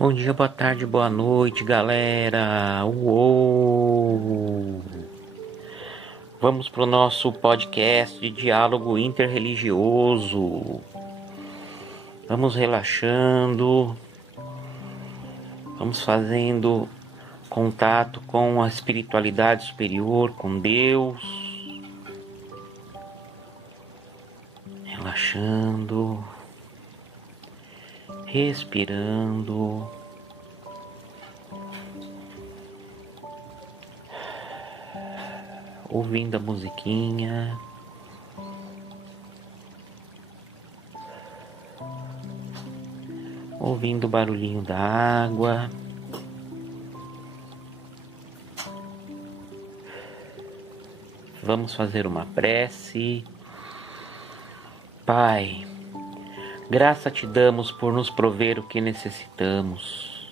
Bom dia, boa tarde, boa noite, galera. Uou! Vamos para o nosso podcast de diálogo interreligioso. Vamos relaxando, vamos fazendo contato com a espiritualidade superior, com Deus. Relaxando, respirando. Ouvindo a musiquinha. Ouvindo o barulhinho da água. Vamos fazer uma prece. Pai, graça te damos por nos prover o que necessitamos.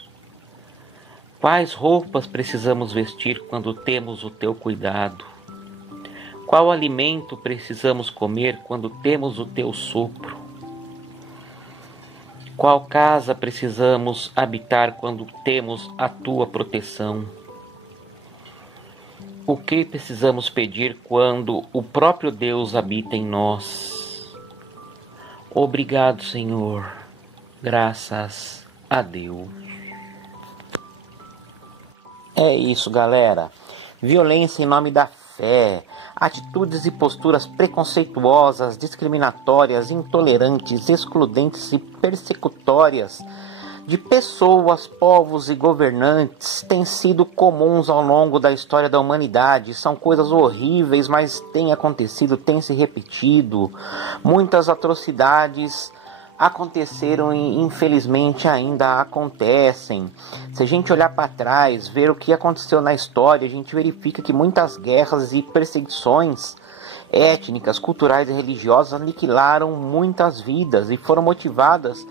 Quais roupas precisamos vestir quando temos o teu cuidado? Qual alimento precisamos comer quando temos o teu sopro? Qual casa precisamos habitar quando temos a tua proteção? O que precisamos pedir quando o próprio Deus habita em nós? Obrigado, Senhor. Graças a Deus. É isso, galera. Violência em nome da fé. Atitudes e posturas preconceituosas, discriminatórias, intolerantes, excludentes e persecutórias de pessoas, povos e governantes têm sido comuns ao longo da história da humanidade. São coisas horríveis, mas têm acontecido, têm se repetido. Muitas atrocidades aconteceram e infelizmente ainda acontecem. Se a gente olhar para trás, ver o que aconteceu na história, a gente verifica que muitas guerras e perseguições étnicas, culturais e religiosas aniquilaram muitas vidas e foram motivadas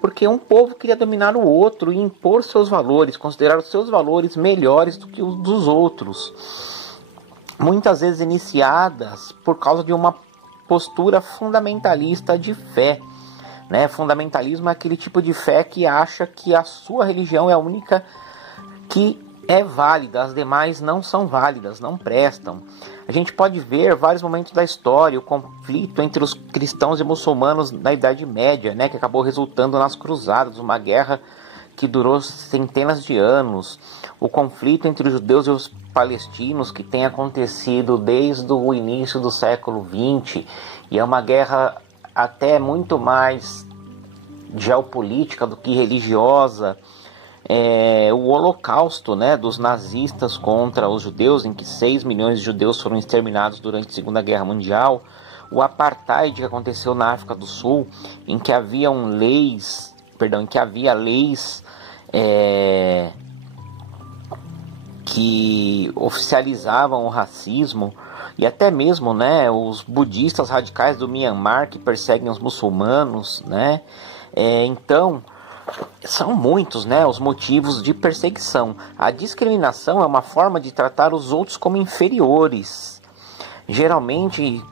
porque um povo queria dominar o outro e impor seus valores, considerar os seus valores melhores do que os dos outros. Muitas vezes iniciadas por causa de uma postura fundamentalista de fé. Fundamentalismo é aquele tipo de fé que acha que a sua religião é a única que é válida, as demais não são válidas, não prestam. A gente pode ver vários momentos da história, o conflito entre os cristãos e muçulmanos na Idade Média, que acabou resultando nas cruzadas, uma guerra que durou centenas de anos. O conflito entre os judeus e os palestinos que tem acontecido desde o início do século XX, e é uma guerra até muito mais geopolítica do que religiosa. O holocausto dos nazistas contra os judeus, em que 6 milhões de judeus foram exterminados durante a Segunda Guerra Mundial. O apartheid que aconteceu na África do Sul, em que havia leis que oficializavam o racismo. E até mesmo os budistas radicais do Myanmar que perseguem os muçulmanos. Então, são muitos os motivos de perseguição. A discriminação é uma forma de tratar os outros como inferiores, geralmente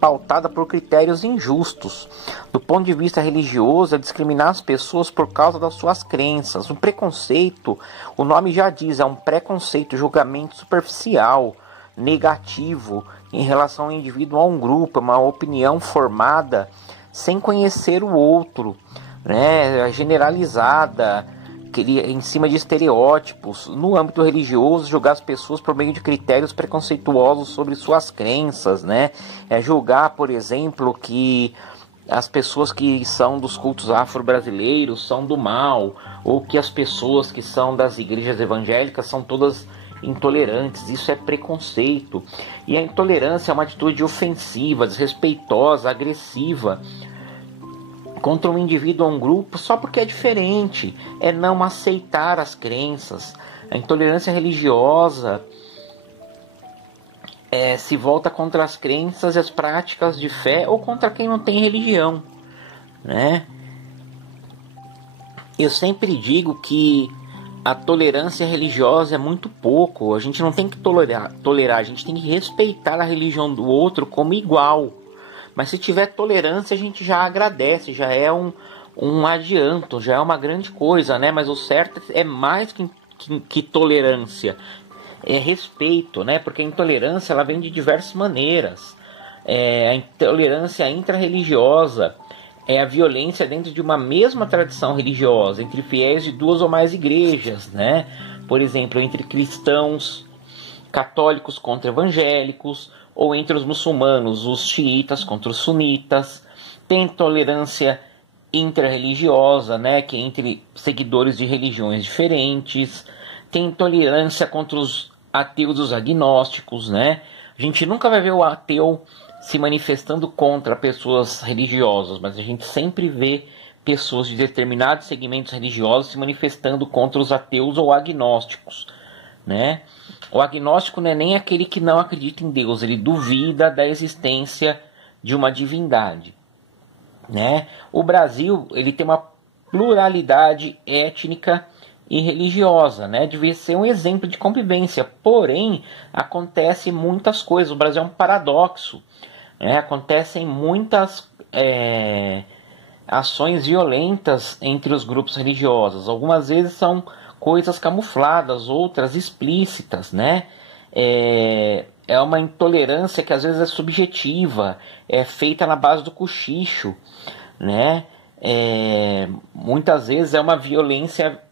pautada por critérios injustos. Do ponto de vista religioso, é discriminar as pessoas por causa das suas crenças. O preconceito, o nome já diz, é um preconceito, julgamento superficial, negativo em relação ao indivíduo, a um grupo, uma opinião formada sem conhecer o outro, generalizada, em cima de estereótipos. No âmbito religioso, julgar as pessoas por meio de critérios preconceituosos sobre suas crenças, julgar, por exemplo, que as pessoas que são dos cultos afro-brasileiros são do mal, ou que as pessoas que são das igrejas evangélicas são todas intolerantes. Isso é preconceito. E a intolerância é uma atitude ofensiva, desrespeitosa, agressiva contra um indivíduo ou um grupo só porque é diferente. É não aceitar as crenças. A intolerância religiosa se volta contra as crenças e as práticas de fé, ou contra quem não tem religião, Eu sempre digo que a tolerância religiosa é muito pouco. A gente não tem que tolerar, a gente tem que respeitar a religião do outro como igual. Mas se tiver tolerância, a gente já agradece, já é um adianto, já é uma grande coisa, né? Mas o certo é mais que tolerância, é respeito, né? Porque a intolerância ela vem de diversas maneiras. A intolerância intra-religiosa é a violência dentro de uma mesma tradição religiosa, entre fiéis de duas ou mais igrejas, né? Por exemplo, entre cristãos católicos contra evangélicos, ou entre os muçulmanos, os xiitas contra os sunitas. Tem intolerância intra-religiosa, né? Que é entre seguidores de religiões diferentes. Tem intolerância contra os ateus e os agnósticos, né? A gente nunca vai ver o ateu se manifestando contra pessoas religiosas, mas a gente sempre vê pessoas de determinados segmentos religiosos se manifestando contra os ateus ou agnósticos, né? O agnóstico não é nem aquele que não acredita em Deus, ele duvida da existência de uma divindade, né? O Brasil ele tem uma pluralidade étnica e religiosa, né? Devia ser um exemplo de convivência, porém acontece muitas coisas. O Brasil é um paradoxo, né? Acontecem muitas ações violentas entre os grupos religiosos. Algumas vezes são coisas camufladas, outras explícitas, né? É uma intolerância que às vezes é subjetiva, é feita na base do cochicho, né? Muitas vezes é uma violência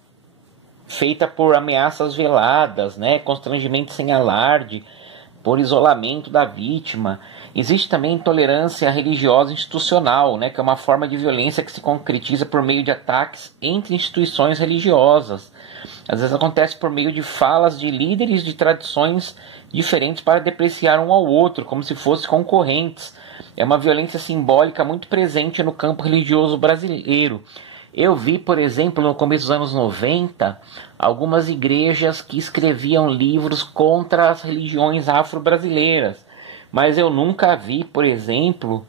feita por ameaças veladas, né? Constrangimento sem alarde, por isolamento da vítima. Existe também intolerância religiosa institucional, né? Que é uma forma de violência que se concretiza por meio de ataques entre instituições religiosas. Às vezes acontece por meio de falas de líderes de tradições diferentes para depreciar um ao outro, como se fossem concorrentes. É uma violência simbólica muito presente no campo religioso brasileiro. Eu vi, por exemplo, no começo dos anos 90, algumas igrejas que escreviam livros contra as religiões afro-brasileiras. Mas eu nunca vi, por exemplo,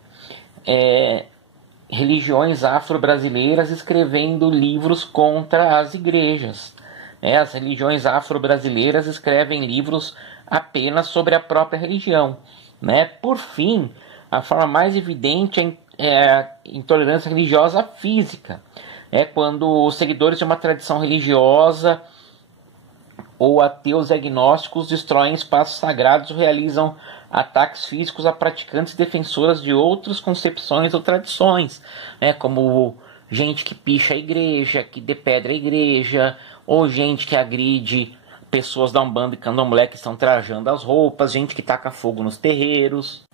religiões afro-brasileiras escrevendo livros contra as igrejas. As religiões afro-brasileiras escrevem livros apenas sobre a própria religião, né? Por fim, a forma mais evidente é a intolerância religiosa física. É quando os seguidores de uma tradição religiosa ou ateus e agnósticos destroem espaços sagrados ou realizam ataques físicos a praticantes defensoras de outras concepções ou tradições, né? Como gente que picha a igreja, que depedra a igreja, ou gente que agride pessoas da Umbanda e Candomblé que estão trajando as roupas, gente que taca fogo nos terreiros.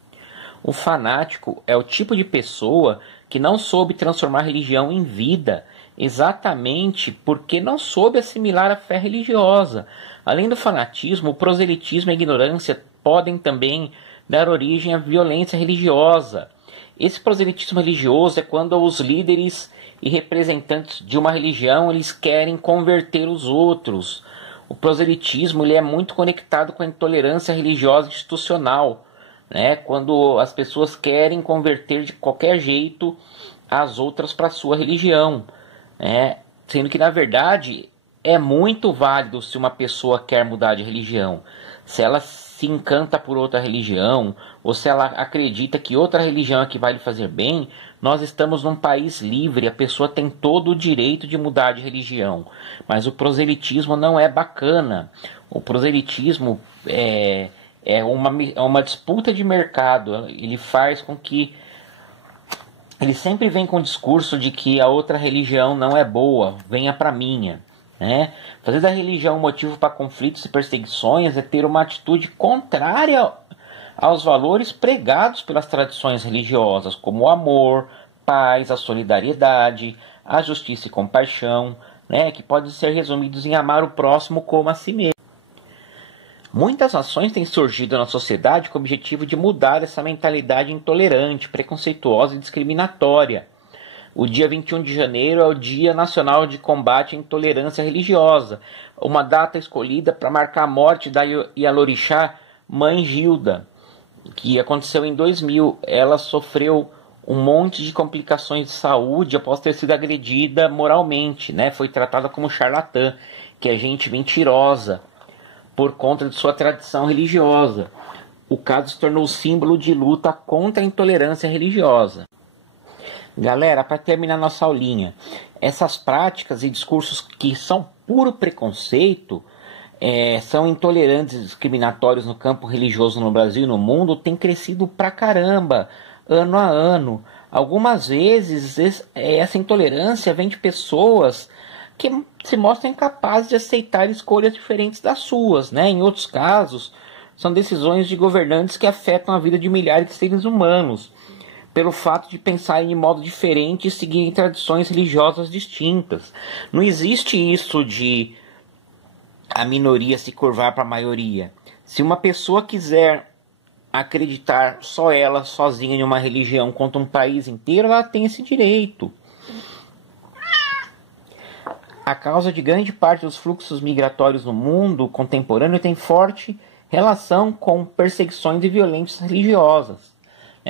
O fanático é o tipo de pessoa que não soube transformar a religião em vida, exatamente porque não soube assimilar a fé religiosa. Além do fanatismo, o proselitismo e a ignorância podem também dar origem à violência religiosa. Esse proselitismo religioso é quando os líderes e representantes de uma religião eles querem converter os outros. O proselitismo ele é muito conectado com a intolerância religiosa institucional, né? Quando as pessoas querem converter de qualquer jeito as outras para a sua religião, né? Sendo que na verdade é muito válido se uma pessoa quer mudar de religião. Se ela se encanta por outra religião, ou se ela acredita que outra religião é que vai lhe fazer bem, nós estamos num país livre, a pessoa tem todo o direito de mudar de religião. Mas o proselitismo não é bacana. O proselitismo é uma disputa de mercado. Ele faz com que ele sempre vem com o discurso de que a outra religião não é boa, venha para a minha. Né? Fazer da religião um motivo para conflitos e perseguições é ter uma atitude contrária aos valores pregados pelas tradições religiosas, como o amor, paz, a solidariedade, a justiça e compaixão, né? Que podem ser resumidos em amar o próximo como a si mesmo. Muitas ações têm surgido na sociedade com o objetivo de mudar essa mentalidade intolerante, preconceituosa e discriminatória. O dia 21 de janeiro é o Dia Nacional de Combate à Intolerância Religiosa, uma data escolhida para marcar a morte da Ialorixá Mãe Gilda, que aconteceu em 2000. Ela sofreu um monte de complicações de saúde após ter sido agredida moralmente, né? Foi tratada como charlatã, que é gente mentirosa, por conta de sua tradição religiosa. O caso se tornou símbolo de luta contra a intolerância religiosa. Galera, para terminar nossa aulinha, essas práticas e discursos que são puro preconceito, são intolerantes e discriminatórios no campo religioso no Brasil e no mundo, têm crescido pra caramba, ano a ano. Algumas vezes essa intolerância vem de pessoas que se mostram incapazes de aceitar escolhas diferentes das suas, né? Em outros casos, são decisões de governantes que afetam a vida de milhares de seres humanos, pelo fato de pensarem de modo diferente e seguirem tradições religiosas distintas. Não existe isso de a minoria se curvar para a maioria. Se uma pessoa quiser acreditar só ela sozinha em uma religião contra um país inteiro, ela tem esse direito. A causa de grande parte dos fluxos migratórios no mundo contemporâneo tem forte relação com perseguições e violências religiosas.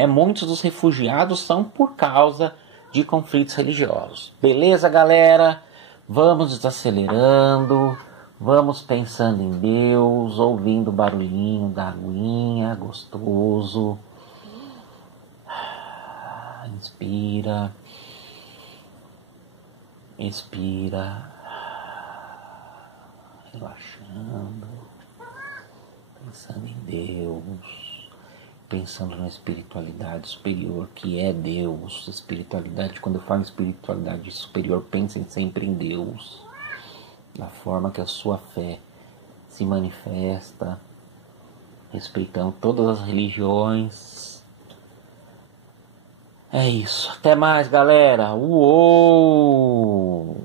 Muitos dos refugiados são por causa de conflitos religiosos. Beleza, galera? Vamos desacelerando, vamos pensando em Deus, ouvindo o barulhinho da aguinha, gostoso. Inspira, expira, relaxando, pensando em Deus, pensando na espiritualidade superior que é Deus. Espiritualidade, quando eu falo em espiritualidade superior, pensem sempre em Deus, da forma que a sua fé se manifesta, respeitando todas as religiões. É isso. Até mais, galera. Uou!